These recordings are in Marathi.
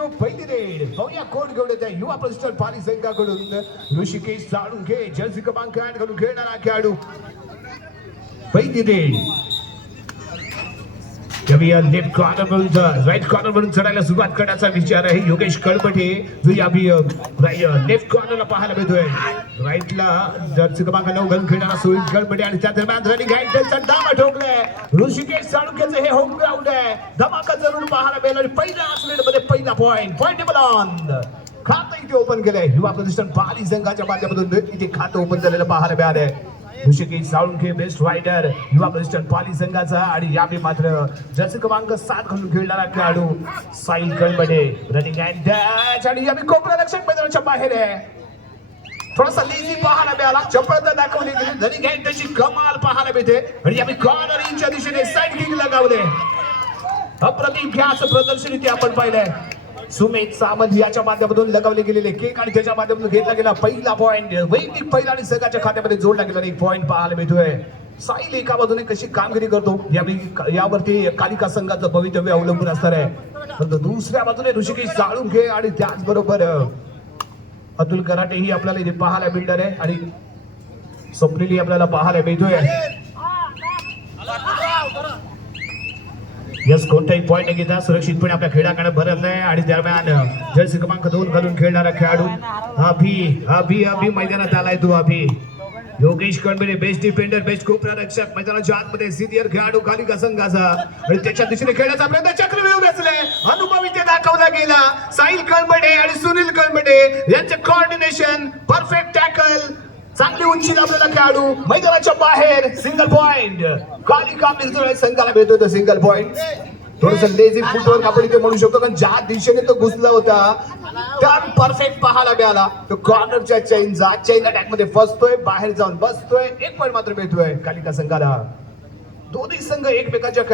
चेंडू पहिली रेड पाहूया कोण घेऊन येत आहे युवा प्रतिष्ठान पाली संघाकडून ऋषिकेश साळुंखे जर्सी क्रमांक 8 घालून खेळणारा खेळाडू पहिली रेड लेफ्ट कॉर्नर वरून राईट कॉर्नर वरून चढायला सुरुवात करण्याचा विचार आहे योगेश कळपटे जो यावी लेफ्ट कॉर्नरला पाहायला मिळतोय राईटला जर्सी क्रमांक 9 घालून खेळणारा सुनील कळपटे आणि त्या दरम्यान रनिंग आहे त्यांचा डावा ठोकलाय ऋषिकेश साळुंखेचे हे होम ग्राउंड आहे धमाका जरूर पाहायला मिळेल आणि पहिल्या मिनिटमध्ये पहिला पॉइंट ऑन खातं इथे ओपन केलंय युवा प्रतिष्ठान पाली संघाच्या माध्यमातून इथे खातं ओपन झालेलं पाहायला मिळालंय ऋषिकेश साळुंखे बेस्ट रायडर युवा प्रतिष्ठान पाली संघाचा आणि यावेळी मात्र जर्सी क्रमांक 7 घालून खेळणारा खेळाडू साहिल कळबडे रनिंग अँड डॅश आणि यावेळी कोपरा रक्षक मैदानाच्या बाहेर आहे थोडासा लेझी पाहायला मिळाला चपळता दाखवली गेली रनिंग अँड त्याची कमाल पाहायला मिळते आणि यावेळी कॉर्नर इंच्या दिशेने साइड किक लगावले अप्रतिम खेळाचं प्रदर्शन इथे आपण पाहिलंय सुमेध सामंत याच्या माध्यमातून लगावले गेलेले केक आणि त्याच्या माध्यमातून घेतला गेला पहिला पॉइंट वैयक्तिक पहिला आणि संघाच्या खात्यामध्ये जोडला गेला एक पॉइंट पाहायला मिळतोय साहिल एका बाजूने कशी कामगिरी करतो यावरती कालिका संघाचं भवितव्य अवलंबून असणार आहे परंतु दुसऱ्या बाजूने ऋषिकेश साळुंखे आणि त्याचबरोबर अतुल कराटे ही आपल्याला इथे पाहायला मिळणार आहे आणि स्वप्नीली आपल्याला पाहायला मिळतोय यस कोणताही पॉइंट न घेता सुरक्षितपणे आपल्या खेळाकडे भरलाय आणि दरम्यान जर्सी क्रमांक 2 घालून खेळणारा खेळाडू अभि मैदानात आलाय तो अभि योगेश कळबडे बेस्ट डिफेंडर बेस्ट कोपरा रक्षक मैदानाच्या आतमध्ये सिनियर खेळाडू कालिका संघाचा आणि त्याच्या दिशेने खेळण्याचा प्रयत्न चक्रव्यूह रचले अनुभव इथे दाखवला गेला साहिल कळबडे आणि सुनील कळबडे यांचे कोऑर्डिनेशन परफेक्ट टॅकल चांगली उंची आपल्याला खेळाडू मैदानाच्या बाहेर सिंगल पॉइंट कालिका मिरजोळ संघाला मिळतो तो सिंगल पॉइंट थोडस लेझी फुटवर्क आपण इथे म्हणू शकतो कारण ज्या दिशेने तो घुसला होता त्या परफेक्ट पाहायला मिळाला तो कॉर्नरच्या चेन अटॅक मध्ये फसतोय बाहेर जाऊन बसतोय एक पॉइंट मात्र मिळतोय कालिका संघाला दोन्ही संघ एकमेकांच्या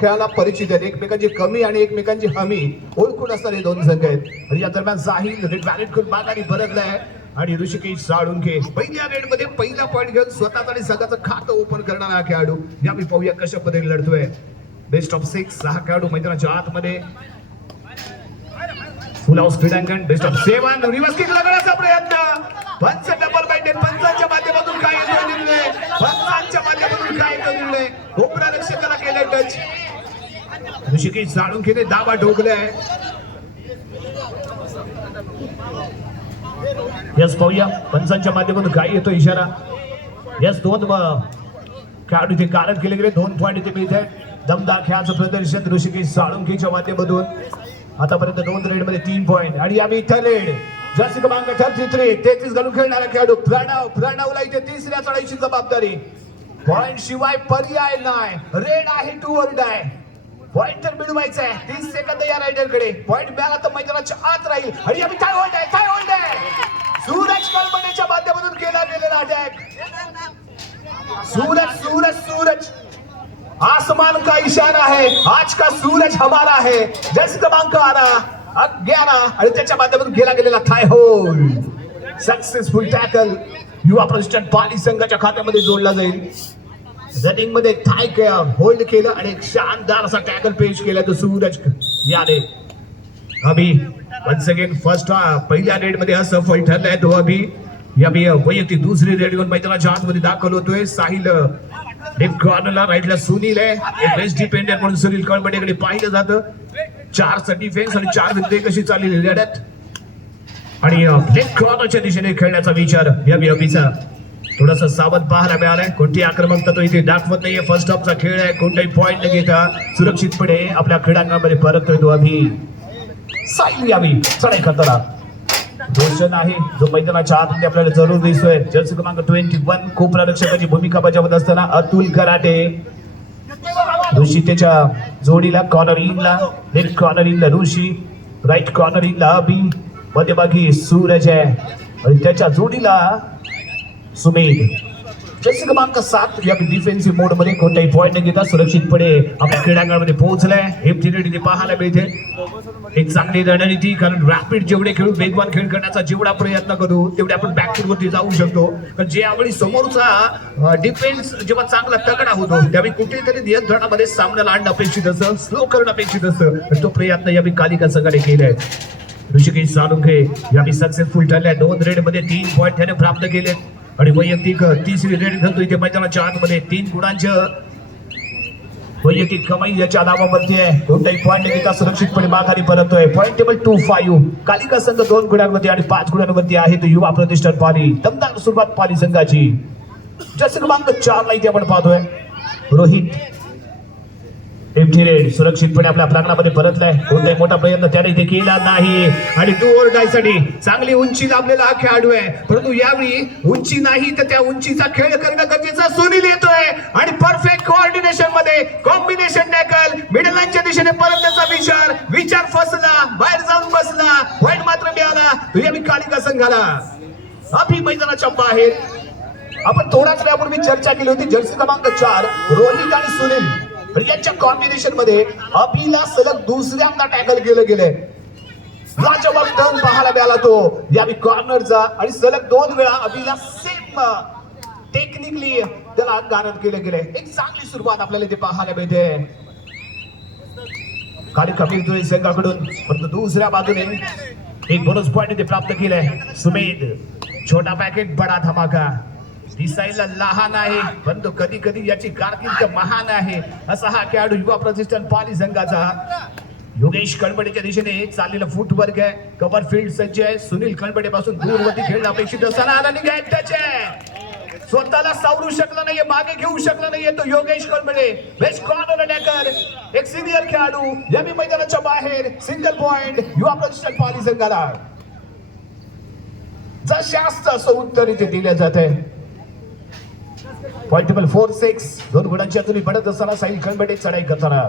खेळाला परिचित आहेत एकमेकांची कमी आणि एकमेकांची हमी ओळखून असणारे दोन संघ आहेत आणि या दरम्यान साहिल रेड वॅलेट करून माघारी परतलाय आणि ऋषिकेश साळुंखे पहिल्या रेड मध्ये पहिला पॉइंट घेऊन स्वतःच आणि संघाचं खातं ओपन करणारा खेळाडू यावेळी पाहूया कशा पद्धतीने लढतोय बेस्ट ऑफ 6 6 खेळाडू मैदानाच्या आतमध्ये फुल हाऊस क्रीडांगण बेस्ट ऑफ 7 रिव्हर्स किक लगण्याचा प्रयत्न पंच डबल बाइटेड पंचांच्या माध्यमातून काय येतो निर्णय पंचांच्या माध्यमातून काय येतो निर्णय कोपरा रक्षकाला केले टच ऋषिकेश साळुंखेने दाबा ठोकलाय यस पाहूया पंचांच्या माध्यमातून काय येतो इशारा यस 2 खेळाडू इथे कारण केले गेले 2 पॉइंट इथे मिळते दमदार खेळाचं प्रदर्शन ऋषिकेश साळुंखेच्या माध्यमातून आतापर्यंत 2 रेड मध्ये 3 पॉइंट आणि यावेळी रेड जर्सी क्रमांक 33 घालून खेळणारा खेळाडू प्रणवला इथे तिसऱ्या चढाईची जबाबदारी पॉइंट शिवाय पर्याय नाही रेड आहे टू वर डाय पॉइंट तर मिळवायचा आहे 30 सेकंद या रायडर कडे पॉइंट मिळाला तर मैदानाच्या आत राहील आणि यावेळी काय होल्ड आहे सूरज कळबडेच्या माध्यमातून केला गेलेला अटॅक सूरज आसमान का इशारा है आज का सूरज हमारा है जर्सी क्रमांक 11 आणि त्याच्या माध्यमातून केला गेलेला थाय होल्ड सक्सेसफुल टॅकल युवा प्रतिष्ठान पाली संघाच्या खात्यामध्ये जोडला जाईल रनिंग मध्ये थाय होल्ड केलं आणि एक शानदार असा टॅकल पेश केला तो सूरज याने अभि वन्स अगेन फर्स्ट पहिल्या रेड मध्ये असफल ठरलाय तो अभि यावेळी वैयक्तिक दुसरी रेड घेऊन मैदानाच्या आतमध्ये दाखल होतोय साहिल लेफ्ट कॉर्नरला राईटला सुनील आहे एक बेस्ट डिफेंडर म्हणून सुनील कळबडेकडे पाहिलं जातं 4चा डिफेन्स आणि 4 विरुद्ध कशी चाललेली लढत आणि लेफ्ट कॉर्नरच्या दिशेने खेळण्याचा विचार यावेळी अभिचा थोडासा सावध पाहायला मिळालाय कोणती आक्रमकता तो इथे दाखवत नाहीये फर्स्ट हाफचा खेळ आहे कोणताही पॉइंट न घेता सुरक्षितपणे आपल्या क्रीडांगणामध्ये परततोय तो अभि साहिल यावेळी चढाई करताना रोशन आहे जो मैदानाच्या आतमध्ये आपल्याला जरूर दिसतोय जर्सी क्रमांक 21 कोपरा रक्षकाची भूमिका बजावत असताना अतुल कराटे ऋषी त्याच्या जोडीला कॉर्नर इनला लेफ्ट कॉर्नर इनला ऋषी राईट कॉर्नर इनला अभि मध्यभागी सूरज आहे आणि त्याच्या जोडीला सुमेध जर्सी क्रमांक 7 या डिफेन्सिव्ह मोड मध्ये कोणताही पॉईंट न घेता सुरक्षितपणे आपल्या क्रीडांगणामध्ये पोहोचलाय. हे तिथे पाहायला मिळते एक चांगली रणनीती, कारण रॅपिड जेवढे खेळू वेगवान खेळ करण्याचा जेवढा प्रयत्न करू तेवढे आपण बॅकफूट वरती जाऊ शकतो. कारण ज्यावेळी समोरचा डिफेन्स जेव्हा चांगला तगडा होतो त्यावेळी कुठेतरी नियंत्रणामध्ये सामन्याला आणणं अपेक्षित असतं, स्लो करणं अपेक्षित असतं. तो प्रयत्न यावेळी कालिका संघाने केलाय. ऋषिकेश साळुंखे यावेळी सक्सेसफुल ठरलाय. 2 रेड मध्ये 3 पॉईंट त्याने प्राप्त केलेत आणि वैयक्तिक तिसरी रेड घालतो इथे मैदानाच्या आतमध्ये. 3 गुणांचं वैयक्तिक कमाई याच्या नावावरती आहे. कोणताही पॉईंट घेता सुरक्षितपणे माघारी परततोय. Point table 2-5. कालिका संघ 2 गुणांवरती आणि 5 गुणांवरती आहे. तो युवा प्रतिष्ठान पाली. दमदार सुरुवात पाली संघाची. जर्सी क्रमांक 4 ला इथे आपण पाहतोय रोहित एमटी रेड सुरक्षितपणे आपल्या प्रांगणामध्ये परतलाय. कोणताही मोठा प्रयत्न त्याने इथे केला नाही आणि दूर डायसाठी चांगली उंची लाभलेला हा खेळाडू आहे. परंतु यावेळी उंची नाही तर त्या उंचीचा खेळ करणं गरजेचा. सुनील येतोय आणि परफेक्ट कोऑर्डिनेशन मध्ये कॉम्बिनेशन टॅकल मिडल लाईनच्या दिशेने परतण्याचा विचार फसला, बाहेर जाऊन बसला. पॉईंट मात्र मिळाला तो यावेळी कालिका संघाला. अभि मैदानाच्या बाहेर. आपण थोड्याच वेळापूर्वी चर्चा केली होती जर्सी क्रमांक 4 रोहित आणि सुनील यांच्या कॉम्बिनेशन मध्ये अभिला सलग दुसऱ्यांदा टॅकल केलं गेलंय. लाजवाब टर्न पाहायला मिळाला तो यावेळी कॉर्नरचा आणि सलग 2 वेळा अभिला सेम टेक्निकली त्याला गारद केलं गेलंय. एक चांगली सुरुवात आपल्याला इथे पाहायला मिळते कालिका मिळतोय संघाकडून. परंतु दुसऱ्या बाजूने एक बोनस पॉईंट इथे प्राप्त केलाय सुमेध. छोटा पॅकेट बडा धमाका. दिसायला लहान आहे परंतु कधी कधी याची कारकीर्द महान आहे असा हा खेळाडू युवा प्रतिष्ठान पाली संघाचा. योगेश कळबडेच्या दिशेने चाललेला फुटवर्क आहे. कव्हर फील्ड सज्ज आहे. सुनील कळबडे पासून दूरवरती खेळणं अपेक्षित असताना आणि टच आहे. स्वतःला सावरू शकला नाहीये, मागे घेऊ शकला नाहीये तो योगेश कळबडे. बेस्ट कॉर्नर अटॅकर, एक सिनियर खेळाडू यावी मैदानाच्या बाहेर. सिंगल पॉइंट युवा प्रतिष्ठान पाली संघाला. जशास्त असं उत्तर इथे दिलं जात आहे. Point table 4-6. 2 गुणांच्या तुम्ही पडत असताना साहिल कळबडे चढाई करताना.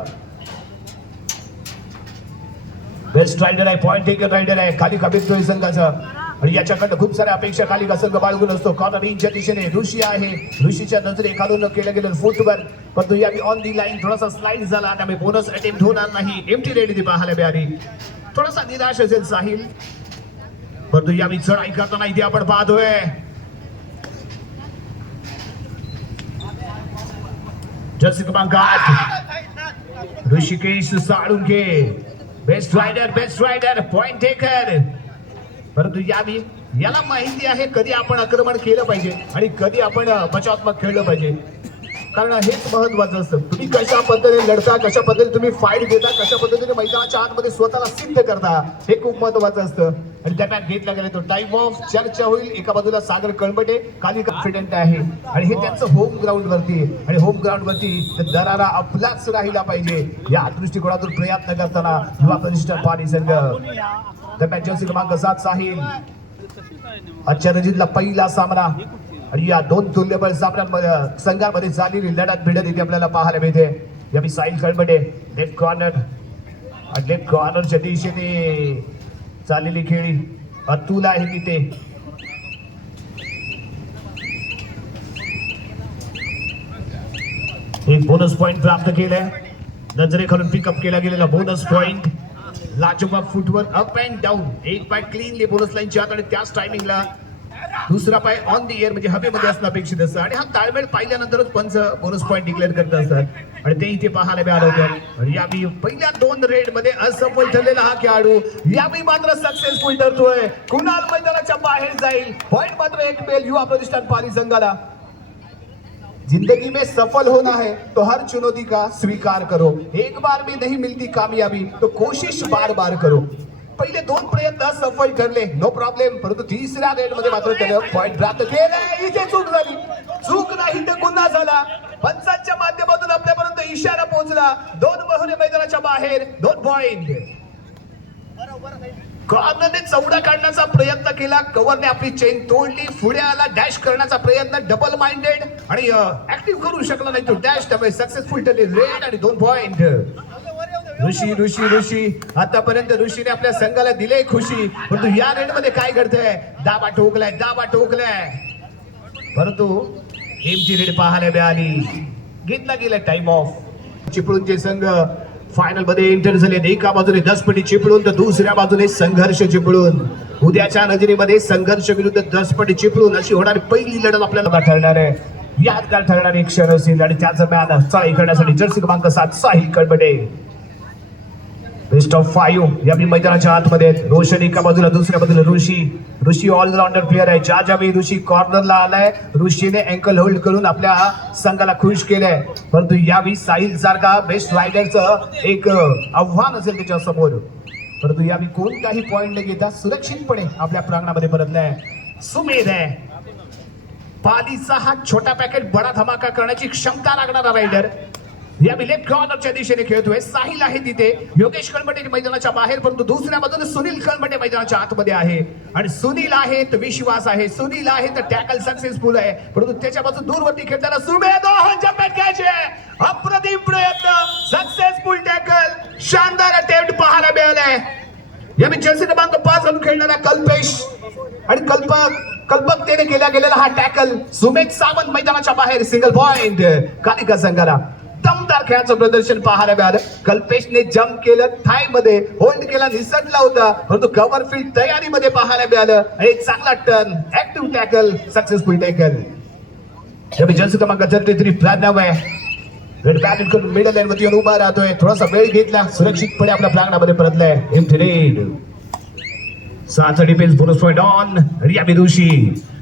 बेस्ट रायडर आहे, पॉईंट टेकर रायडर आहे कालिका मिळतोय संघाचा आणि याच्याकडनं खूप साऱ्या अपेक्षा कालिका संघ बाळगून असतो. कॉर्नर इंच्या दिशेने ऋषी आहे. ऋषीच्या नजरे खालून केलं गेलं फुटवर परंतु यावी ऑन दी लाईन थोडासा स्लाइड झाला त्यामुळे बोनस अटेम्प्ट होणार नाही. एमटी रेड इथे पाहायला मिळाली. थोडासा निराश असेल साहिल परंतु यावी चढाई करताना इथे आपण पाहतोय जर्सी क्रमांक 8 Rishikesh Salunkhe. Best raider point taker. परंतु याला माहिती आहे कधी आपण आक्रमण केलं पाहिजे आणि कधी आपण बचावात्मक खेळलं पाहिजे. कारण हेच महत्वाचं असतं. तुम्ही कशा पद्धतीने लढता, कशा पद्धतीने तुम्ही फाईट देता, कशा पद्धतीने मैदानाच्या आतमध्ये स्वतःला सिद्ध करता हे खूप महत्वाचं असतं. आणि दरम्यान घेतला गेला तो टाइम ऑफ. चर्चा होईल. एका बाजूला सागर कळबडे खाली कॉन्फिडंट आहे आणि हे त्यांचं होम ग्राउंड वरती आणि होम ग्राउंड वरती दरारा आपलाच राहिला पाहिजे या दृष्टिकोनातून प्रयत्न करताना युवा प्रतिष्ठान पाली संघ. दरम्यान जर्सी क्रमांक 7 साहिल. आजच्या रणजीतला पहिला सामना आणि या 2 तुल्यबळ सामन्यांमध्ये संघामध्ये झालेली लढत भिडत इथे आपल्याला पाहायला मिळते. यावेळी साहिल कळबडे लेफ्ट कॉर्नरच्या दिशेने चाललेली खेळी अतुल आहे तिथे. एक बोनस पॉइंट प्राप्त केलाय. नजरेखालून पिकअप केला गेलेला बोनस पॉइंट. लाजवाब फुटवर अप अँड डाऊन. एक पाय क्लीनली बोनस लाईनच्या आत आणि त्याच टायमिंगला दुसरा पाय ऑन दी एअर म्हणजे हवेमध्ये असणं अपेक्षित असतं आणि हा ताळमेळ पाहिल्यानंतरच पंच बोनस पॉईंट डिक्लेअर करत असतात आणि ते इथे पाहायला मिळालं होतं. यावेळी पहिल्या 2 रेड मध्ये असफल ठरलेला हा खेळाडू यावेळी मात्र सक्सेसफुल ठरतोय. कुणाल मैदानाच्या बाहेर जाईल. पॉईंट मात्र एक मिळेल युवा प्रतिष्ठान पाली संघाला. जिंदगी में सफल होना है तो हर चुनौती का स्वीकार करो. एक बार में नहीं मिलती कामयाबी तो कोशिश बार बार करो. पहिले 2 प्रयत्न सफल ठरले, नो प्रॉब्लेम. परंतु तिसऱ्या रेड मध्ये मात्र त्याने पॉईंट प्राप्त केला. इथे चूक झाली. चूक नाही तर गुन्हा झाला. पंचांच्या माध्यमातून आपल्यापर्यंत इशारा पोहोचला. 2 बहुने मैदानाच्या बाहेर 2 पॉईंट. कॉर्नरने चौडा काढण्याचा प्रयत्न केला. कव्हरने आपली चेन तोडली. पुढे आला डॅश करण्याचा प्रयत्न. डबल माइंडेड आणि ऍक्टिव्ह करू शकला नाही तो डॅश. त्यामुळे सक्सेसफुल ठरले रेड आणि 2 पॉईंट. ऋषी आतापर्यंत ऋषीने आपल्या संघाला दिले खुशी. परंतु या रेड मध्ये काय घडतंय. दाबा ठोकलाय परंतु एमची रेड पाहायला मिळाली. घेतला गेला टाइम ऑफ. चिपळूणचे संघ फायनल मध्ये एंटर झाले. एका बाजूने 10 पटी चिपळूण तर दुसऱ्या बाजूने संघर्ष चिपळूण. उद्याच्या नजरेमध्ये संघर्ष विरुद्ध 10 पटी चिपळूण अशी होणारी पहिली लढत आपल्याला ठरणार आहे. यादगार ठरणारी क्षण असेल आणि त्याच मॅन चढाई करण्यासाठी जर्सी क्रमांक 7 साहिल कळबडे. बेस्ट ऑफ 5 या मैदानाच्या आतमध्ये रोशन एका बाजूला दुसऱ्या बाजूला ऋषी ऑलराऊंडर प्लेअर आहे. ज्या ज्यावेळी ऋषी कॉर्नरला आलाय ऋषीने अँकल होल्ड करून आपल्या संघाला खुश केलंय. परंतु यावेळी साहिल सारखा बेस्ट रायडरचं एक आव्हान असेल त्याच्या समोर. परंतु यावेळी कोणताही पॉइंट न घेता सुरक्षितपणे आपल्या प्रांगणामध्ये परतलाय. सुमेध आहे पालीचा हा छोटा पॅकेट बडा धमाका करण्याची क्षमता लागणारा रायडर. या लेफ्ट कॉर्नरच्या दिशेने खेळतोय. साहिल आहे तिथे. योगेश कळमटे मैदानाच्या बाहेर परंतु दुसऱ्या बाजूने सुनील कळमटे मैदानाच्या आतमध्ये आहे. आणि सुनील आहे तर विश्वास आहे. सुनील आहे तर टॅकल सक्सेसफुल आहे. परंतु त्याच्या बाजू दूरवरती खेळताना सुमेध अप्रतिम प्रयत्न सक्सेसफुल टॅकल शानदार अटेम्प्ट पाहायला मिळालाय. या जर्सी क्रमांक 5 घालून खेळणारा कल्पेश आणि कल्पकतेने केला गेलेला हा टॅकल. सुमेध सावंत मैदानाच्या बाहेर सिंगल पॉइंट कालिका संघाला. दमदार खेळाचं प्रदर्शन पाहायला मिळालं. कल्पेशने जम्प केलं. थाय मध्ये होल्ड केला निसटला होता परंतु कव्हर फील्ड तयारीमध्ये पाहायला मिळालं. एक चांगला turn active tackle successful tackle. Jersey क्रमांक 33 प्रणव आहे. रेड बॅट करून मिडल लाईन वरती उभा राहतोय. थोडासा वेळ घेतला सुरक्षितपणे आपल्या प्रांगणामध्ये परतलाय. Empty raid 7 defence bonus point on रियाबी ऋषी.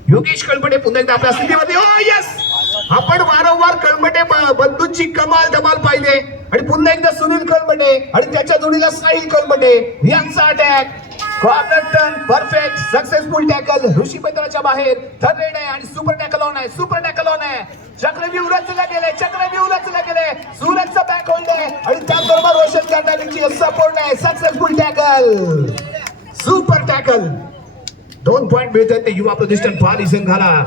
योगेश कळमटे पुन्हा एकदा आपल्या स्थितीमध्ये. यस आपण वारंवार कळमटे बंधूंची कमाल धमाल पाहिले आणि पुन्हा एकदा सुनील कळमटे आणि त्याच्या जोडीला साहिल कळमटे यांचा attack. Corner turn perfect successful tackle. Rishi मैदानाच्या बाहेर थर्ड रेड आहे आणि सुपर टॅकल ऑन आहे. सुपर टॅकल ऑन आहे. चक्रव्यूह रचला गेले. सूरजचा बॅक होल्ड आहे आणि त्याचबरोबर रोशन कर्नाटकची सपोर्ट आहे. Successful tackle super tackle. 2 point मिळतात ते युवा प्रतिष्ठान पाली संघाला.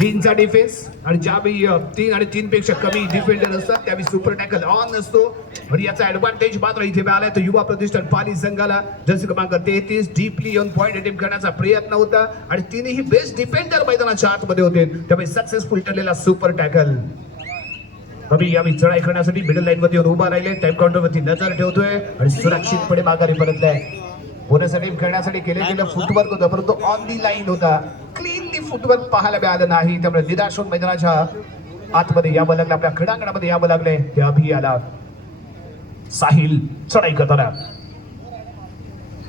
3चा डिफेन्स आणि ज्यावेळी 3 आणि 3 पेक्षा कमी डिफेंडर असतात त्यावेळी सुपर टॅकल ऑन असतो. आणि याचा ऍडव्हान्टेज मात्र इथे मिळालाय तर युवा प्रतिष्ठान पाली संघाला. जर्सी क्रमांक 33 डीपली येऊन पॉइंट अटेम्प्ट करण्याचा प्रयत्न होता आणि तिन्ही बेस्ट डिफेंडर मैदानाच्या आतमध्ये होते त्यामुळे सक्सेसफुल ठरलेला सुपर टॅकल. कमी यावेळी चढाई करण्यासाठी मिडल लाईन वरती उभा राहिले. टाइम काउंटर वरती नजर ठेवतोय आणि सुरक्षितपणे माघारी परतलाय. बोनस अटेम्प्ट करण्यासाठी केलेलं फुटवर्क होतं परंतु ऑन दी लाईन होता. क्लीनली फुटवर्क पाहायला मिळालं नाही त्यामुळे निराश होऊन मैदानाच्या आतमध्ये यावं लागलं. आपल्या क्रीडांगणामध्ये यावं लागले. त्या अभियाला साहिल चढाई करताना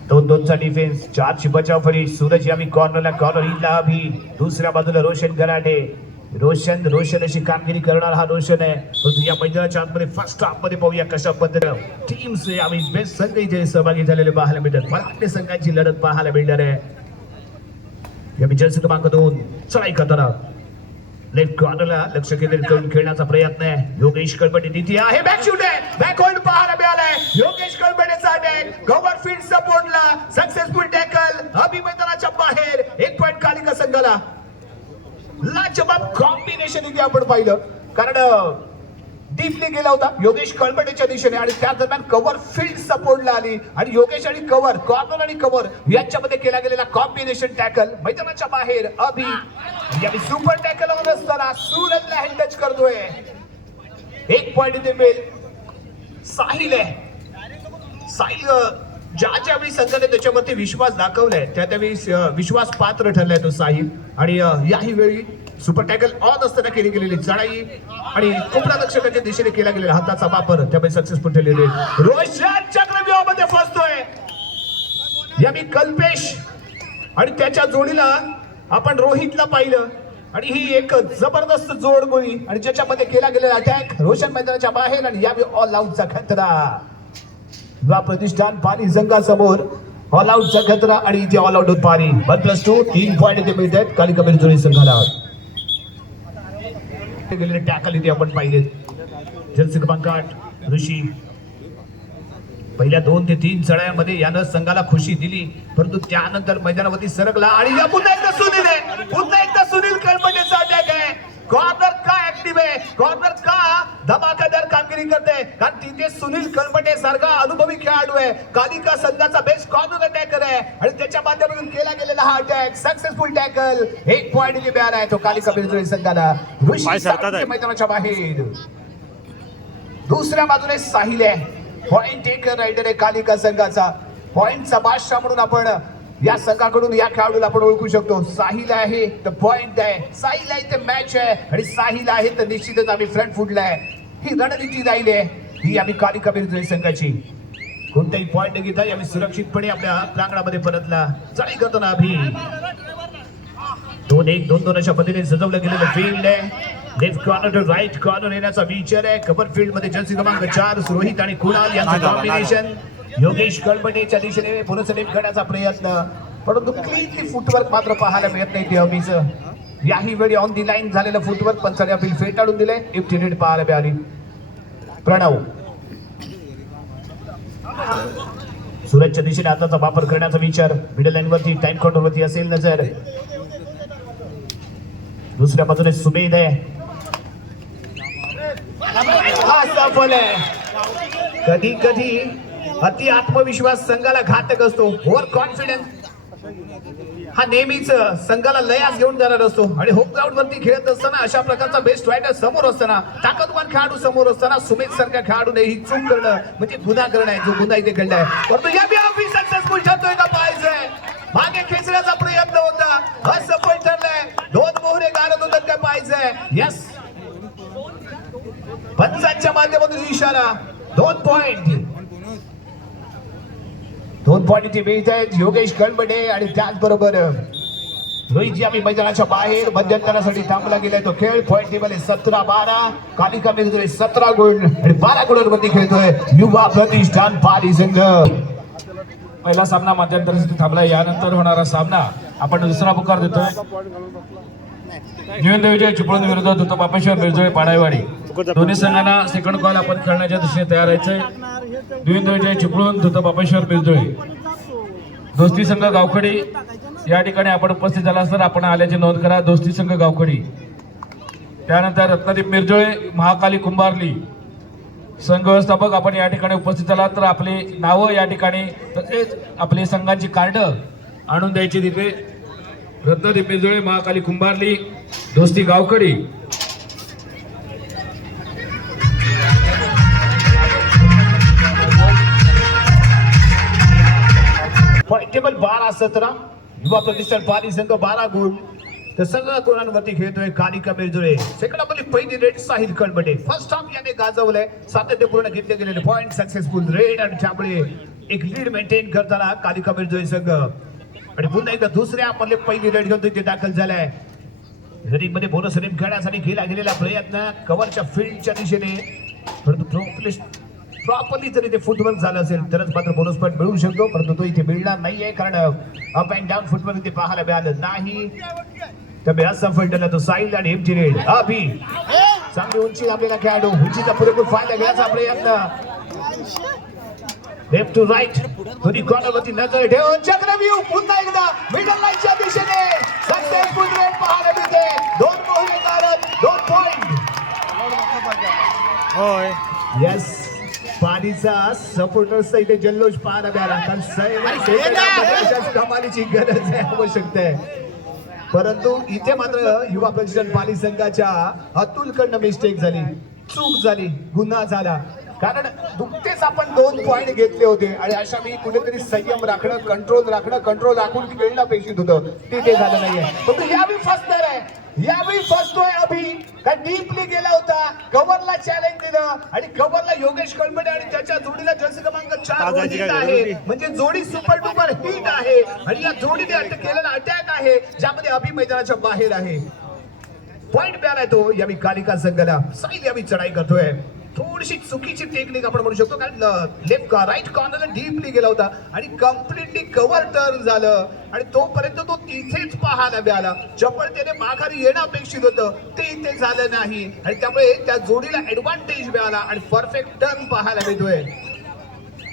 2-2चा डिफेन्स 4ची बचाव फळी. सूरज यावी कॉर्नर इला अभि. दुसऱ्या बाजूला रोशन गराटे. रोशन अशी कामगिरी करणार हा रोशन आहे. परंतु या मैदानाच्या आतमध्ये फर्स्ट हाफ मध्ये पाहूया कशा पद्धतीने टीम्स यावेळी बेस्ट संघ इथे सहभागी झालेले पाहायला मिळतात. मराठी संघांची लढत पाहायला मिळणार आहे. यावेळी जर्सी क्रमांक 2 चढाई करताना लेफ्ट कॉर्नरला लक्ष केंद्रित करून खेळण्याचा प्रयत्न आहे. योगेश कळमटे तिथे आहे. बॅक शूट आहे. बॅक होल्ड पाहायला मिळालाय. योगेश कळमटेचा अटॅक कव्हर फील्ड सपोर्टला सक्सेसफुल टॅकल. अभि मैदानाच्या बाहेर 1 पॉइंट कालिका संघाला. लाजवाब कॉम्बिनेशन इथे आपण पाहिलं कारण डीपली गेला होता योगेश कळमटेच्या दिशेने आणि त्या दरम्यान कव्हर फील्ड सपोर्टला आली आणि योगेश आणि कव्हर कॉर्नर आणि कव्हर यांच्यामध्ये केला गेलेला कॉम्बिनेशन टॅकल. मैदानाच्या बाहेर अभि यावेळी सुपर टॅकल ऑन असताना सूरजला हँड टच करतोय. 1 पॉइंट इथे मिळेल. साहिल आहे. साहिल ज्यावेळी संघाने त्याच्यावरती विश्वास दाखवलाय त्यावेळी विश्वास पात्र ठरलाय तो साहिल. आणि याही वेळी सुपर टॅकल ऑन असताना केली गेलेली चढाई आणि कुपरारक्षकाच्या दिशेने केला गेलेला हाताचा वापर त्यामुळे सक्सेसफुल ठरलेले. रोशन चक्रव्यूहामध्ये फसतोय. यावेळी कल्पेश आणि त्याच्या जोडीला आपण रोहितला पाहिलं आणि ही एक जबरदस्त जोडगोळी आणि ज्याच्यामध्ये केला गेलेला अटॅक. रोशन मैदानाच्या बाहेर आणि यावेळी ऑल आउटचा खतरा. युवा प्रतिष्ठान पाली संघासमोर ऑल आउटचा खतरा आणि इथे ऑल आउट होत पाली. 1+2 3 पॉइंट इथे मिळतात कालिका बिरजोळी संघाला. गेलेले टॅकल इथे आपण पाहिलेत. जर्सी क्रमांक 8 ऋषी पहिल्या 2 ते 3 चढायांमध्ये यानं संघाला खुशी दिली परंतु त्यानंतर मैदानावरती सरकला आणि या पुन्हा एकदा सुनील कळमटेचा अटॅक आहे. कॉर्नर का ऍक्टिव्ह आहे. कॉर्नर का धमाकेदार कामगिरी करते कारण म्हणजे सुनील कळमटे सारखा अनुभवी खेळाडू आहे. कालिका संघाचा बेस्ट कॉर्नर अटॅकर आहे आणि त्याच्या माध्यमातून केला गेलेला हा अटॅक सक्सेसफुल टॅकल. 1 पॉइंट मिळाला आहे तो कालिका बिरजोळी संघाला. ऋषी साळुंखे मैदानाच्या बाहेर. दुसऱ्या बाजूने साहिल आहे पॉइंट टेकर रायडर आहे कालिका संघाचा. पॉइंटचा बादशाह म्हणून आपण या संघाकडून या खेळाडूला आपण ओळखू शकतो. साहिल आहे तर पॉइंट आहे, साहिल आहे तर मॅच आहे आणि साहिल आहे तर निश्चितच आम्ही फ्रंट फुटला आहे. ही रणनीती राहिली आहे ही आम्ही कालिका बिरजोळी संघाची. कोणताही पॉइंट न घेता आम्ही सुरक्षितपणे आपल्या प्रांगणामध्ये परतला. चढाई करताना अभि 2-1-2-2 अशा पद्धतीने सजवलं गेलेलं फील्ड आहे. Left corner to right corner येण्याचा विचार आहे. कव्हर फील्ड मध्ये जर्सी क्रमांक 4 रोहित आणि कुणाल यांचं कॉम्बिनेशन. योगेश कळमटेच्या दिशेने पुनर्सलीम करण्याचा प्रयत्न, परंतु क्लीनली फुटवर्क मात्र पाहायला मिळत नाही अभिचं. याही वेळी ऑन दी लाईन झालेलं फुटवर्क पंचाने अपील फेटाळून दिले. इफ्टी रेड पाहायला मिळाली. प्रणव सूरजच्या दिशेने हाताचा वापर करण्याचा विचार. मिडल लाईन वरती टाइम काउंटर वरती असेल नजर. दुसऱ्या बाजूने सुमेध आहे. हा सफल आहे. कधी कधी अति आत्मविश्वास संघाला घातक असतो. ओव्हर कॉन्फिडन्स हा नेहमीच संघाला लयास घेऊन जाणार असतो आणि होम ग्राउंड वरती खेळत असताना अशा प्रकारचा बेस्ट रायडर समोर असताना, ताकदवान खेळाडू समोर असताना सुमेध सारख्या खेळाडूने ही चूक करणं म्हणजे गुन्हा करणं आहे, जो गुन्हा इथे घडलाय. परंतु या बी सक्सेसफुल ठरतोय का पाहायचंय. मागे खेचण्याचा प्रयत्न होता, असफल ठरलाय. 2 मोहरे गारत होतात काय पाहायचंय. यस, पंचांच्या माध्यमातून इशारा. 2 पॉइंट इथे मिळत आहेत योगेश कळमटे आणि त्याचबरोबर रोहितजी आम्ही मैदानाच्या बाहेर मध्यंतरासाठी थांबला गेलाय तो खेळ. Point table 17-12. कालिका बिरजोळी 17 गुण आणि 12 गुणांवरती खेळतोय युवा प्रतिष्ठान पाली संघ. पहिला सामना मध्यंतरासाठी थांबला. यानंतर होणारा सामना आपण दुसरा पुकार देतोय. निवेंद्र विजय चिपळूण विरुद्ध दुतो बापेश्वर बिरजोळी पाडायवाडी. दोन्ही संघांना सेकंड कॉल आपण खेळण्याच्या दृष्टीने तयार राहायचंय. निवेंद्र विजय चिपळूण दुतो बापेश्वर बिरजोळी. दोस्ती संघ गावखडी या ठिकाणी आपण उपस्थित झाला तर आपण आल्याची नोंद करा. दोस्ती संघ गावखडी. त्यानंतर रत्नदीप मिरजोळे महाकाली कुंभारली संघ व्यवस्थापक आपण या ठिकाणी उपस्थित झाला तर आपली नावं या ठिकाणी तसेच आपली संघांची कार्ड आणून द्यायची तिथे. रत्नदीप मिरजोळे महाकाली कुंभारली दोस्ती गावखडी. Point table 12-17. युवा प्रतिष्ठान पाली संघ 12 गुण तर सगळ्या गुणांवरती खेळतोय कालिका बिरजोळे. सेकंडामध्ये पहिली रेड साहिल कळमटे. फर्स्ट हाफ याने गाजवलंय. सातत्यपूर्ण घेतले गेलेले पॉइंट सक्सेसफुल रेड आणि त्यामुळे एक लीड मेंटेन करताना कालिका बिरजोळे संघ. आणि पुन्हा एकदा दुसऱ्या आपले पहिली रेड घेऊन ते दाखल झालाय. मध्ये बोनस रेम खेळण्यासाठी केला गेलेला प्रयत्न कव्हरच्या फील्डच्या दिशेने, परंतु प्रॉपरली जर इथे फुटवर्क झालं असेल तरच मात्र बोनस पॉइंट मिळू शकतो. परंतु तो इथे मिळणार नाहीये कारण अप अँड डाऊन फुटवर्क इथे पाहायला मिळालं नाही. त्यामुळे असफल ठरला तो साहिल आणि एमजी रेड. अभि चांगली उंची लाभलेला खेळाडू. उंचीचा पुरेपूर फायदा घ्यायचा प्रयत्न. लेफ्ट टू राईट दोन्ही कॉर्नरवरती नजर ठेवून चक्रव्यूह पुन्हा एकदा मिडल लाईनच्या दिशेने सक्सेसफुल रेड पाहायला मिळते. 2 मोहरे गारत 2 पॉइंट. होय यस, पालीचा सपोर्टर्सचा इथे जल्लोष पाहायला मिळाला. कारण कमालीची गरज आहे, आवश्यकता आहे. परंतु इथे मात्र युवा प्रतिष्ठान पाली संघाच्या अतुलकडनं मिस्टेक झाली, चूक झाली, गुन्हा झाला. कारण नुकतेच आपण 2 पॉइंट घेतले होते आणि अशा वेळी कुठेतरी संयम राखणं, कंट्रोल राखून खेळणं अपेक्षित होतं. ते झालं नाहीये. पण यावेळी फसणार आहे, यावेळी फसतोय अभि. काय डीपली गेला होता, कव्हरला चॅलेंज दिलं आणि कव्हरला योगेश कळमटे आणि त्याच्या जोडीला जर्सी क्रमांक 4 आहे. म्हणजे जोडी सुपर डुपर हिट आहे आणि या जोडीने अटक केलेला अटॅक आहे ज्यामध्ये अभि मैदानाच्या बाहेर आहे. पॉइंट मिळालाय तो यावेळी कालिका संघाला. साहिल यावेळी चढाई करतोय. थोडीशी चुकीची टेक्निक आपण म्हणू शकतो कारण लेफ्ट राईट कॉर्नरला डीपली गेला होता आणि कम्प्लिटली कव्हर टर्न झालं आणि तोपर्यंत तो तिथेच पाहायला मिळाला. चपळतेने माघारी येणं अपेक्षित होतं, ते इथे झालं नाही आणि त्यामुळे त्या जोडीला ऍडव्हान्टेज मिळाला आणि परफेक्ट टर्न पाहायला मिळतोय.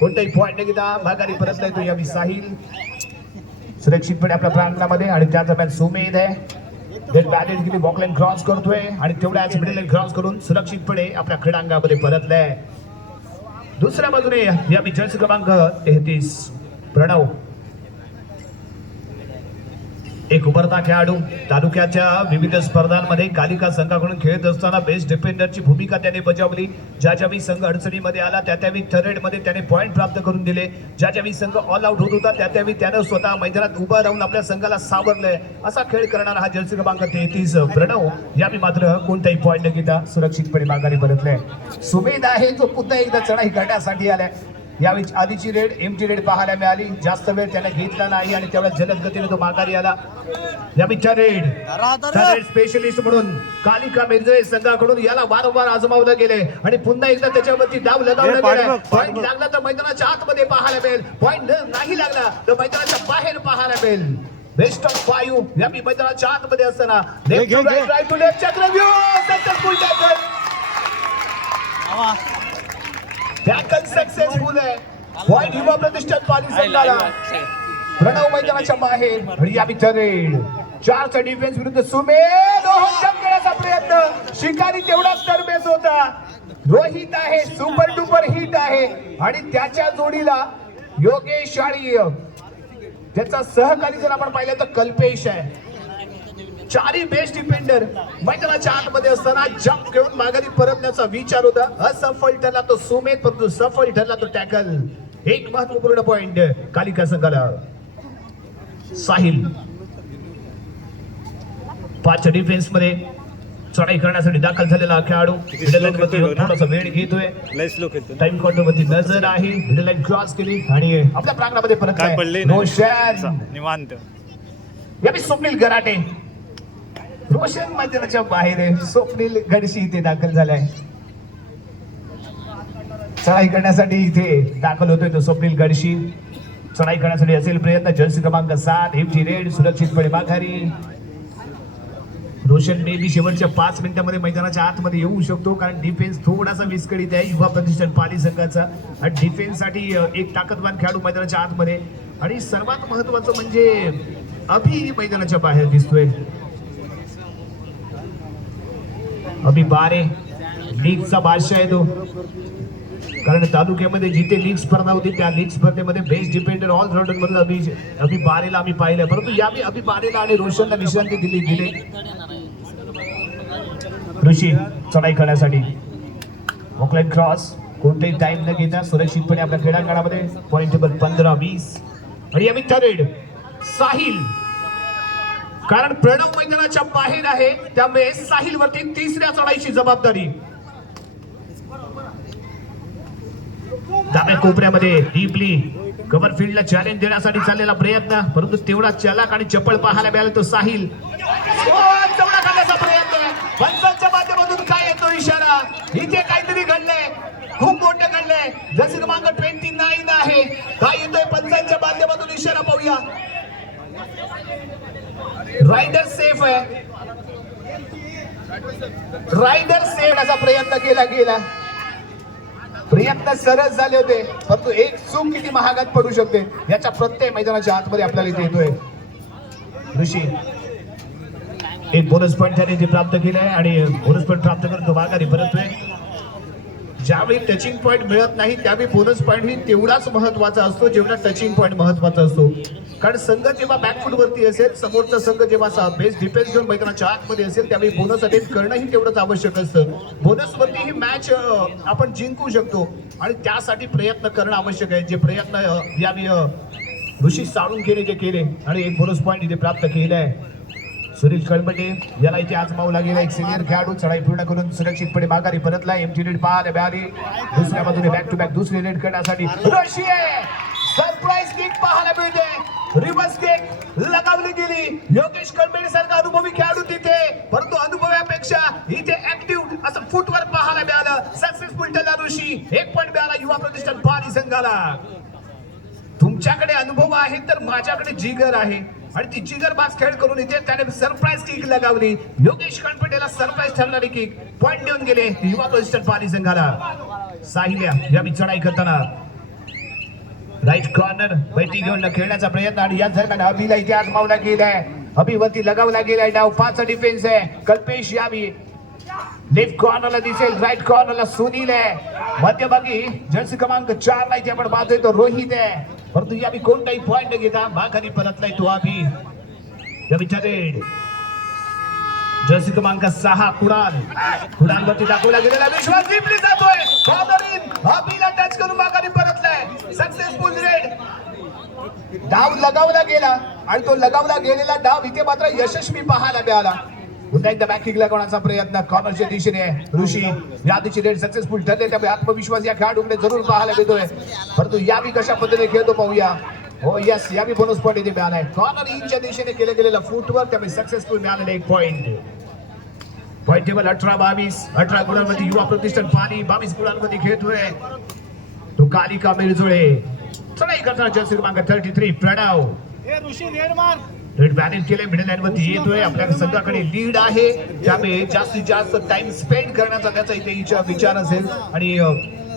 कोणताही पॉइंट न घेता माघारी परतला येतो यावेळी साहिल सुरक्षितपणे आपल्या प्रांगणामध्ये आणि त्या दरम्यान सुमेध आहे. बॉकलाईन क्रॉस करतोय आणि तेवढ्याच मिडल लाईन क्रॉस करून सुरक्षितपणे आपल्या क्रीडांगणामध्ये परतलाय. दुसऱ्या बाजूने या जर्सी क्रमांक 33 प्रणव एक उभरता खेळाडू तालुक्याच्या विविध स्पर्धांमध्ये कालिका संघाकडून खेळत असताना बेस्ट डिफेंडरची भूमिका त्याने बजावली. ज्या ज्यावेळी संघ अडचणीमध्ये आला त्या त्यावेळी थर्ड मध्ये त्याने पॉईंट प्राप्त करून दिले. ज्या ज्यावेळी संघ ऑल आउट होत होता त्या त्यावेळी त्यानं स्वतः मैदानात उभा राहून आपल्या संघाला सावरलंय. असा खेळ करणारा हा जर्सी क्रमांक 33 प्रणव यावेळी मात्र कोणताही पॉईंट न घेता सुरक्षितपणे माघारी परतलाय. सुमेध आहे जो पुन्हा एकदा चढाई करण्यासाठी आलाय. यावेळी आधीची रेड एमटी रेड पाहायला मिळाली. जास्त वेळ त्याने घेतला नाही आणि तेवढ्या जलद गतीने तो माघारी आला. यावेळीच्या रेड स्पेशलिस्ट म्हणून कालिका मिरजे संघाकडून याला वारंवार आजमावलं गेले आणि पुन्हा एकदा त्याच्यावरती डाव लगावला गेला. पॉईंट लागला तर मैदानाच्या आतमध्ये पाहायला मिळेल. पॉईंट नाही लागला तर मैदानाच्या बाहेर पाहायला मिळेल. बेस्ट ऑफ 5 या मैदानाच्या आतमध्ये असताना left to right right to left चक्रव्यूह सक्सेसफुल टॅकल सक्सेसफुल आहे. पॉईंट युवा प्रतिष्ठान पाली संघाला. प्रणव मैदानाच्या बाहेर आणि या रेड 4चा डिफेन्स विरुद्ध सुमेध करण्याचा प्रयत्न. शिकारी तेवढाच तरबेज होता. रोहित आहे सुपर डुपर हिट आहे आणि त्याच्या जोडीला योगेश आणि त्याचा सहकारी जर आपण पाहिलं तर कल्पेश आहे. चारही बेस्ट डिफेंडर मैदानाच्या आतमध्ये असताना जंप घेऊन माघारी परतण्याचा विचार होता. असफल ठरला तो सुमेध परंतु सफल ठरला तो टॅकल. एक महत्वपूर्ण पॉइंट कालिका संघाला. साहिल 5 डिफेन्स मध्ये चढाई करण्यासाठी दाखल झालेला खेळाडू थोडासा वेळ घेतोय. टाइम काउंटर वरती नजर आहे. मिडलाईन क्रॉस केली आणि आपल्या प्रांगणामध्ये परत रोशन निवांत. यावेळी स्वप्नील गराटे. रोशन मैदानाच्या बाहेर आहे. स्वप्नील गडशी इथे दाखल झालाय. चढाई करण्यासाठी इथे दाखल होतोय तो स्वप्नील गडशी. चढाई करण्यासाठी असेल प्रयत्न. जर्सी क्रमांक 7 एमजी रेड सुरक्षितपणे माघारी. रोशन मे बी शेवटच्या 5 मिनिटांमध्ये मैदानाच्या आतमध्ये येऊ शकतो कारण डिफेन्स थोडासा विस्कळीत आहे युवा प्रतिष्ठान पाली संघाचा आणि डिफेन्स साठी एक ताकदवान खेळाडू मैदानाच्या आतमध्ये आणि सर्वात महत्वाचं म्हणजे अभि मैदानाच्या बाहेर दिसतोय. अभि बारे लीगचा बादशाह आहे तो कारण तालुक्यामध्ये जिथे लीग स्पर्धा होती त्या लीग स्पर्धेमध्ये बेस्ट डिफेंडर ऑलराऊंडर मधून अभि बारेला आम्ही पाहिलं. परंतु यावेळी अभि बारेला आणि रोशनला विश्रांती दिली. ऋषी चढाई करण्यासाठी ऑकलँड क्रॉस कोणताही टाइम न घेता सुरक्षितपणे आपल्या क्रीडांगणामध्ये पॉईंट टेबल 15-20 आणि यावेळी थर्ड साहिल कारण प्रणव मैदानाच्या बाहेर आहे त्यामुळे साहिल वरती 3ऱ्या चढाईची जबाबदारी. डाव्या कोपऱ्यामध्ये डीपली कव्हर फील्डला चॅलेंज देण्यासाठी चाललेला प्रयत्न परंतु तेवढा चालाक आणि चपळ पाहायला मिळाला तो साहिल. तेवढा करण्याचा प्रयत्न. पंचांच्या माध्यमातून काय येतो इशारा. इथे काहीतरी घडलंय. खूप मोठं घडलंय. जर्सी क्रमांक 29 आहे. काय येतोय पंचांच्या माध्यमातून इशारा पाहूया. रायडर सेफ आहे. रायडर सेफ असा प्रयत्न केला गेला. प्रयत्न सरस झाले होते परंतु एक चूक किती महागात पडू शकते याच्या प्रत्येक मैदानाच्या आतमध्ये आपल्याला इथे येतोय. ऋषी एक बोनस पॉईंट त्याने जे प्राप्त केलाय आणि बोनस पॉईंट प्राप्त करून तो माघारी परततोय. ज्यावेळी टचिंग पॉईंट मिळत नाही त्यावेळी बोनस पॉईंट ही तेवढाच महत्वाचा असतो जेवढा टचिंग पॉईंट महत्वाचा असतो. कारण संघ जेव्हा बॅकफूट वरती असेल समोरचा संघ जेव्हा बेस्ट डिफेन्स घेऊन मैदानाच्या आतमध्ये असेल त्यावेळी बोनस अटेम्प्ट करणं ही तेवढंच आवश्यक असतं. बोनस वरती ही मॅच आपण जिंकू शकतो आणि त्यासाठी प्रयत्न करणं आवश्यक आहे. जे प्रयत्न यावेळी ऋषी साळून केले आणि एक बोनस पॉईंट इथे प्राप्त केलाय. सुनील कळमटे याला इथे आजमावला गेला. एक सिनियर खेळाडू चढाई पूर्ण करून सुरक्षितपणे माघारी परतला. एमटी रेड पाहायला मिळाली. दुसऱ्या बाजूने बॅक टू बॅक दुसरी रेड करण्यासाठी सरप्राईज किक पाहायला मिळते. रिव्हर्स किक लगावली गेली. योगेश कळमटे सारखा अनुभवी खेळाडू तिथे परंतु अनुभवापेक्षा इथे ऍक्टिव्ह असं फुटवर पाहायला मिळालं. सक्सेसफुल ठरला ऋषी. 1 पॉईंट मिळाला युवा प्रतिष्ठान पाली संघाला. तुमच्याकडे अनुभव आहे तर माझ्याकडे जिगर आहे आणि ती जिगरबाज खेळ करून इथे त्याने सरप्राईज किक लगावली. योगेश कळमटेला सरप्राईज ठरणारी किक पॉईंट देऊन गेले युवा प्रतिष्ठान पाली संघाला. साहिल्या या चढाई करताना राईट कॉर्नर बैठी घेऊन खेळण्याचा प्रयत्न आणि याच दरम्यान अभिला इथे आजमावला गेलाय. अभिवरती लगावला गेलाय. डाव 5चा डिफेन्स आहे. कल्पेश यावी लेफ्ट कॉर्नरला दिसेल, राईट कॉर्नरला सुनील आहे, मध्यभागी जर्सी क्रमांक 4 ला इथे आपण पाहतोय तो रोहित आहे. परंतु यावी कोणताही पॉइंट न घेता माघारी परतलाय तो अभि. रेड जर्सी क्रमांक 6 कुणालवरती दाखवला गेलेला विश्वास जिंकली जातोय. कॉर्नर इन, अभिला टच करून माघारी परतलाय. Successful red. डाव लगावला गेला आणि तो लगावला गेलेला डाव इथे मात्र यशस्वी पाहायला मिळाला. पुन्हा एकदा बॅकिंग लागवण्याचा प्रयत्न कॉर्नरच्या दिशेने ऋषी. या दिशेने रेड सक्सेसफुल ठरले, त्यामुळे आत्मविश्वास या खेळाडूकडे जरूर पाहायला मिळतोय. परंतु यावी कशा पद्धतीने खेळतो पाहूया. हो यस, यावी बोनस पॉइंट इथे मिळालाय. कॉर्नर इनच्या दिशेने केलं गेलेलं फुटवर्क, त्यामुळे सक्सेसफुल मिळालेलं एक पॉइंट. Point table 18-22. 18 गुणांमध्ये युवा प्रतिष्ठान पाणी, 22 गुणांमध्ये खेळतोय तो कालिका मिरजोळे. चढाई करताना जर्सी क्रमांक 33 प्रणव. रेड बॅलेन्स केले, मिडल लाईन वरती येतोय. आपल्या संघाकडे लीड आहे, त्यामुळे जास्तीत जास्त टाइम स्पेंड करण्याचा त्याचा इथे विचार असेल आणि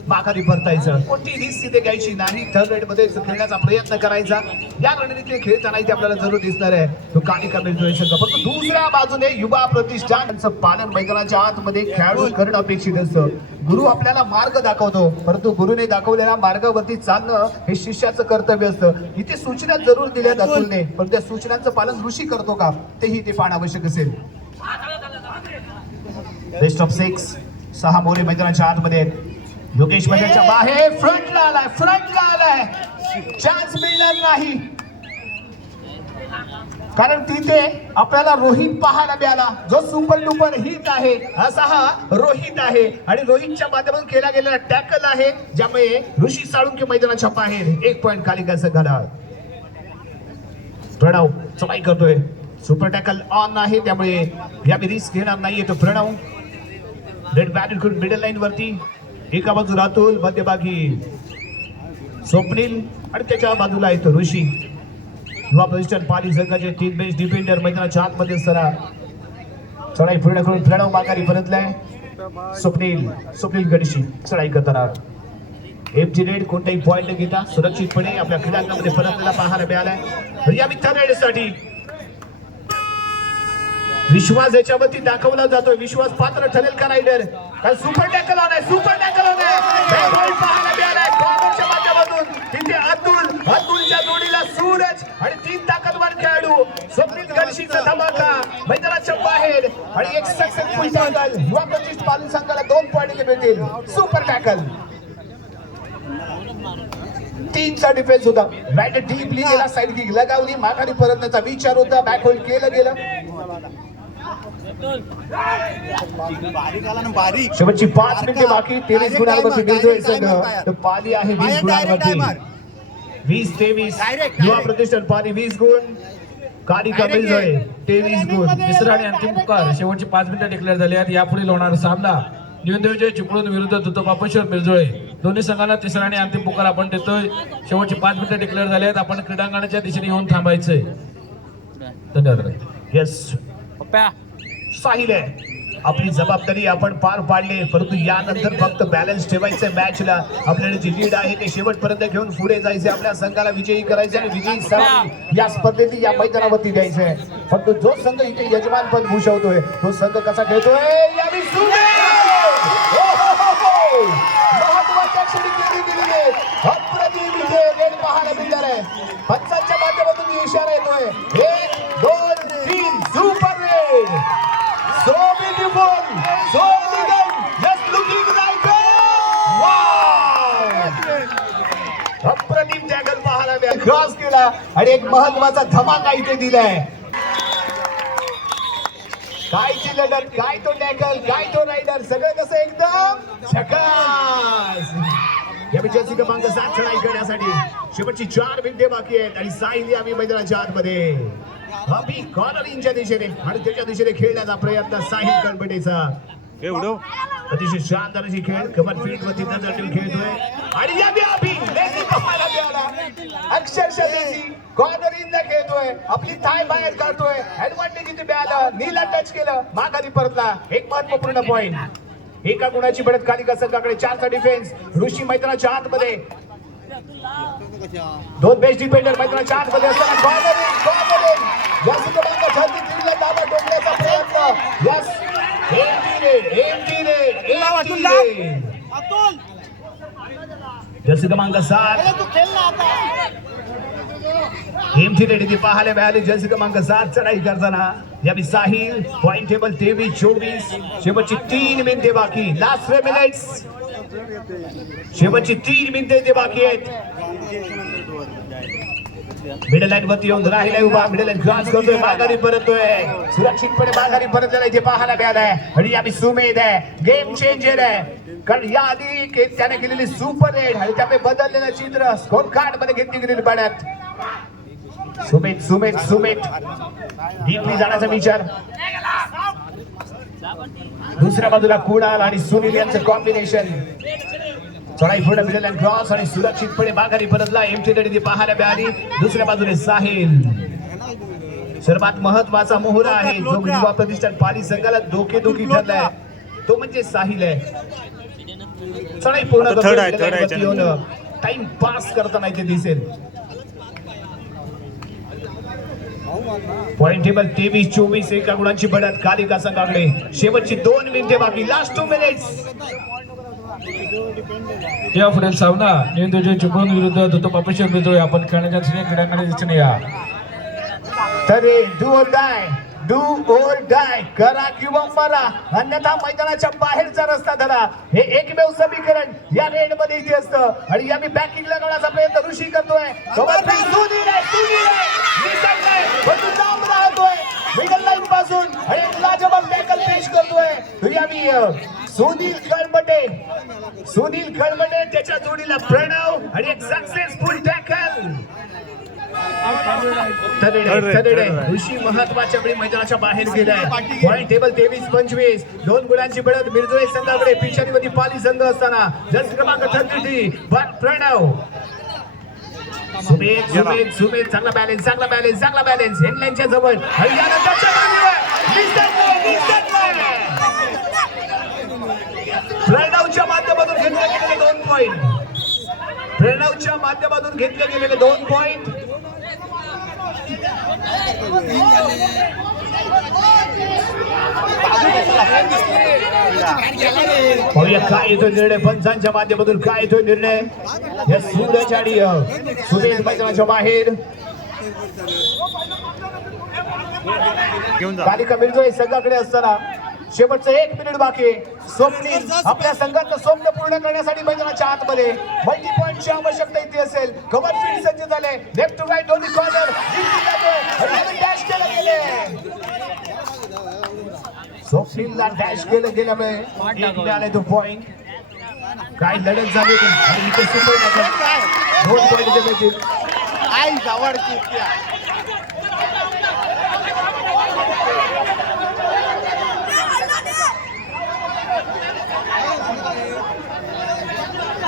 माघारी परतायचं. कोणती रिस्क तिथे घ्यायची नाही. थर्ड रेड मध्ये खेळण्याचा प्रयत्न करायचा. या रणनीतीने खेळताना इथे आपल्याला जरूर दिसणार आहे तो कालिका मिरजोळे संघ. परंतु दुसऱ्या बाजूने युवा प्रतिष्ठानचं पालन मैदानाच्या आतमध्ये खेळाडू करणं अपेक्षित असतं. गुरु आपल्याला मार्ग दाखवतो, परंतु गुरुने दाखवलेल्या मार्गावरती चालणं हे शिष्याचं कर्तव्य असतं. इथे सूचना जरूर दिल्या अतुलने, पण त्या सूचनांचं पालन ऋषी करतो का तेही इथे पाहणं आवश्यक असेल. बेस्ट ऑफ 6 मोरे मैदानाच्या आतमध्ये. योगेश मैदानाच्या बाहेर फ्रंटला आलाय. चान्स मिळणार नाही, कारण तिथे आपल्याला रोहित पाहायला मिळाला, जो सुपर डुपर हिट आहे असा हा रोहित आहे. आणि रोहितच्या माध्यमातून केला गेलेला टॅकल आहे, ज्यामुळे ऋषी साळुंके मैदानाच्या बाहेर. 1 पॉइंट कालिका संघाला. प्रणव चढाई करतोय, सुपर टॅकल ऑन आहे, त्यामुळे यावी रिस्क घेणार नाहीये तो प्रणव. रेड बॅट करून मिडल लाईन वरती. एका बाजूला अतुल, मध्यभागी स्वप्नील आणि त्याच्या बाजूला येतो ऋषी. युवा प्रतिष्ठान पाली संघाचे 3 बेस्ट डिफेंडर मैदानाच्या आतमध्ये सरा. चढाई पूर्ण करून प्रणव माघारी परतलाय. स्वप्नील गडशी चढाई करताना. एमजी रेड कोणताही पॉइंट न घेता सुरक्षितपणे आपल्या क्रीडांगणामध्ये परतलेला पाहायला मिळालाय. या थर्ड रेडसाठी विश्वास याच्यावरती दाखवला जातोय. विश्वास पात्र ठरेल का रायडर? कारण सुपर टॅकल ऑन आहे. पाहायला मिळालाय कॉर्नरच्या माध्यमातून. तिथे अतुलच्या जोडीला सूरज आणि 3 ताकदवार खेळाडू. स्वप्नील गडशीचा धमाका मैदानाच्या बाहेर आणि एक सक्सेसफुल टॅकल. युवा प्रतिष्ठान पालन संघाला 2 पॉइंट मिळतील. Super tackle. 3चा डिफेन्स होता. बॅट डीपली गेला, साईड किक लगावली, माघारी परतण्याचा विचार होता, बॅक होल्ड केलं गेलं. शेवटची 5 मिनिटे बाकी. 23 गुणांवरती मिळतोय संघ. तर पाली आहे 20 गुणांवरती. 20-23. युवा प्रतिष्ठान पाली 20 गुण, कालिका मिरजोळे 23 गुण. तिसरा आणि अंतिम पुकार. शेवटचे 5 मिनिटं डिक्लेअर झाले आहेत. यापुढे होणारा सामना न्यूनदेवजय चिपळूण विरुद्ध दुतोपापेश्वर मिरजोळे. दोन्ही संघांना तिसरा आणि अंतिम पुकार आपण देतोय. शेवटचे 5 मिनिटं डिक्लेअर झाले आहेत. आपण क्रीडांगणाच्या दिशेने येऊन थांबायचंय. धन्यवाद. येस साहिल आहे. आपली जबाबदारी आपण पार पाडली, परंतु यानंतर फक्त बॅलन्स ठेवायचं मॅचला. आपल्याला जी लीड आहे ते शेवटपर्यंत घेऊन पुढे जायचे. आपल्या संघाला विजयी करायचे आणि विजयी सलामी या स्पर्धेत या मैदानावरती द्यायचंय. फक्त जो संघ इथे यजमानपद भूषवतोय तो संघ कसा खेळतोय यावी महत्वाच्या क्षणी केली गेलेली आहे. अप्रतिम इथे रेड पाहायला मिळणार आहे. पंचांच्या माध्यमातून इशारा येतोय 1, 2, 3 super red. So beautiful, so elegant, just looking like wow. अप्रतिम टॅकल पाहायला मिळाला. क्रॉस केला आणि एक महत्वाचा धमाका इथे दिलाय. काय ती लढत, काय तो टॅकल, काय तो रायडर, सगळं कसं एकदम झकास. या जर्सी क्रमांक 7 चढाई करण्यासाठी शेवटची 4 मिनिटे बाकी आहेत आणि साहिल आम्ही मैदानाच्या आतमध्ये. अभि कॉर्नर इनच्या दिशेने आणि त्याच्या दिशेने खेळण्याचा प्रयत्न साहिल कळबटेचा. अतिशय शानदार अशी खेळ. कमर फील्ड वरती नजर ठेवून खेळतोय आणि यावी अभि लेसी पाहायला मिळाला. अक्षरशः लेसी कॉर्नर इनला खेळतोय, आपली थाय बाहेर काढतोय. ऍडव्हान्टेज इथे मिळालं, नीला टच केलं, माघारी परतला. एक महत्वपूर्ण पॉइंट. एका गुणाची बढ़त कालिका संघाकडे. 4चा डिफेन्स. ऋषी मैदानाच्या आतमध्ये. 2 बेस्ट डिफेंडर मैदानाच्या आतमध्ये असताना कॉर्नर इन. या सुद्धा छाती दाबा टोकण्याचा प्रयत्न. Yes empty red. जर्सी क्रमांक 7 एमटी रेड इथे पाहायला मिळाले. जर्सी क्रमांक 7 चढाई करताना यावेळी साहिल. Point table 23-24. शेवटची 3 मिनिटे बाकी. Last 3 minutes. शेवटची 3 मिनिटे इथे बाकी आहेत. मिडल लाईन वरती येऊन राहिलाय उभा. मिडल लाईन क्रॉस करतोय, माघारी परततोय. सुरक्षितपणे माघारी परतलेला इथे पाहायला मिळालाय. आणि यावेळी सुमेध आहे, गेम चेंजर आहे. कारण या आधी त्याने केलेली सुपर रेड आणि त्यामुळे बदललेलं चित्र स्कोर कार्ड मध्ये घेतली गेलेली पाण्यात. सुमेध डीपली जाण्याचा विचार. दुसऱ्या बाजूला कुणाल आणि सुनील यांचं कॉम्बिनेशन. चढाई पुढे मिडल लाईन क्रॉस आणि सुरक्षितपणे माघारी परतला. एमटी रेड इथे पाहायला मिळाली. दुसऱ्या बाजूने साहिल. सर्वात महत्वाचा मोहरा आहे जो युवा प्रतिष्ठान पाली संघाला धोकेधोकी ठरलाय तो म्हणजे साहिल आहे. चढाई पूर्ण टाइम पास करताना इथे दिसेल. Point table 23-24. एका गुणांची बढत कालिका संघाकडे. शेवटची 2 मिनिटे बाकी. Last 2 minutes. या पुढील सामना न्यून चिपळूण विरुद्ध दत्त पापेश्वर मिळतोय. आपण खेळण्याच्या क्रीडांगणात दिसून या. तरी डू और डाय करा किंवा मरा, अन्यथा मैदानाच्या बाहेरचा रस्ता धरा. हे एकमेव समीकरण या रेड मध्ये इथे असतं. आणि या मी बॅकिंग लगावण्याचा प्रयत्न ऋषी करतोय. मिडल लाईन पासून आणि लाजवाब टॅकल पेश करतोय. या मी सुनील कळमटे त्याच्या जोडीला प्रणव आणि एक सक्सेसफुल टॅकल. ऋषी महत्वाच्या वेळी मैदानाच्या बाहेर गेलाय. Point table 23-25. 2 गुणांची बढ़त मिरजोळे संघाकडे. पिछाडीमध्ये पाली संघ असताना जर्सी क्रमांक 33 प्रणव. सुमेध चांगला बॅलन्स हेडलाईनच्या जवळ आणि यानंतरच्या प्रणवच्या माध्यमातून घेतले गेलेले 2 पॉइंट. काय येतोय निर्णय पंचांच्या माध्यमातून. काय येतोय निर्णय या सूरज आणि सुमेध मैदानाच्या बाहेर. कालिका मिरजोळे संघाकडे असताना शेवटचं 1 मिनिट बाकी. स्वप्नील आपल्या संघाचं स्वप्न पूर्ण करण्यासाठी मैदानाच्या आतमध्ये मल्टी पॉइंटची आवश्यकता इथे असेल. कव्हर फील्ड सज्ज झाले. लेफ्ट टू राईट दोन्ही कॉर्नर डॅश केलं गेले. स्वप्नीलला डॅश केलं गेल्यामुळे एक मिळालाय तो पॉइंट. काय लढत झाली आणि इथे सुपर 2 पॉइंट मिळतील.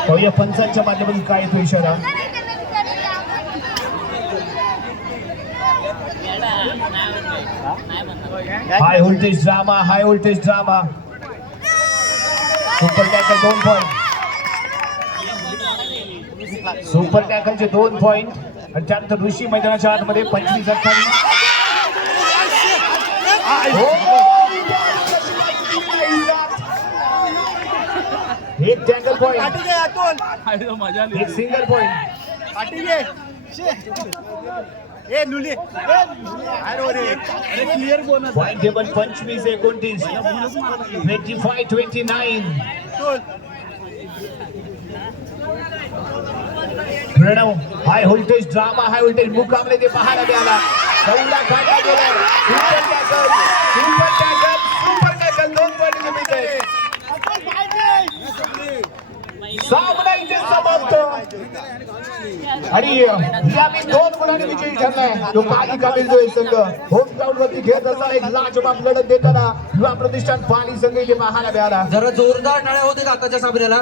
पाहूया पंचांच्या माध्यमातून काय येतो इशारा. High voltage drama. Super tackle 2 point. Super टॅकलचे 2 पॉइंट आणि त्यानंतर ऋषी मैदानाच्या आतमध्ये 25-28. एक टॅकल पॉइंट, एक single point. Point table 25-29, 25-29. Pranav high voltage drama, high voltage मुकाबले ते पाहायला मिळाला. पहिला काढला गेला. सुपर टॅकल 2 पॉइंट मिळते. सामना इथे समाप्त आणि यामी 2 गुणांनी विजयी ठरलाय. तो कालिका मिरजोळे संघ होम ग्राउंड वरती खेळत असताना एक लाजवाब लढत देताना युवा प्रतिष्ठान पाली संघ इथे पाहायला मिळाला. जरा जोरदार टाळ्या होते आताच्या सामन्याला.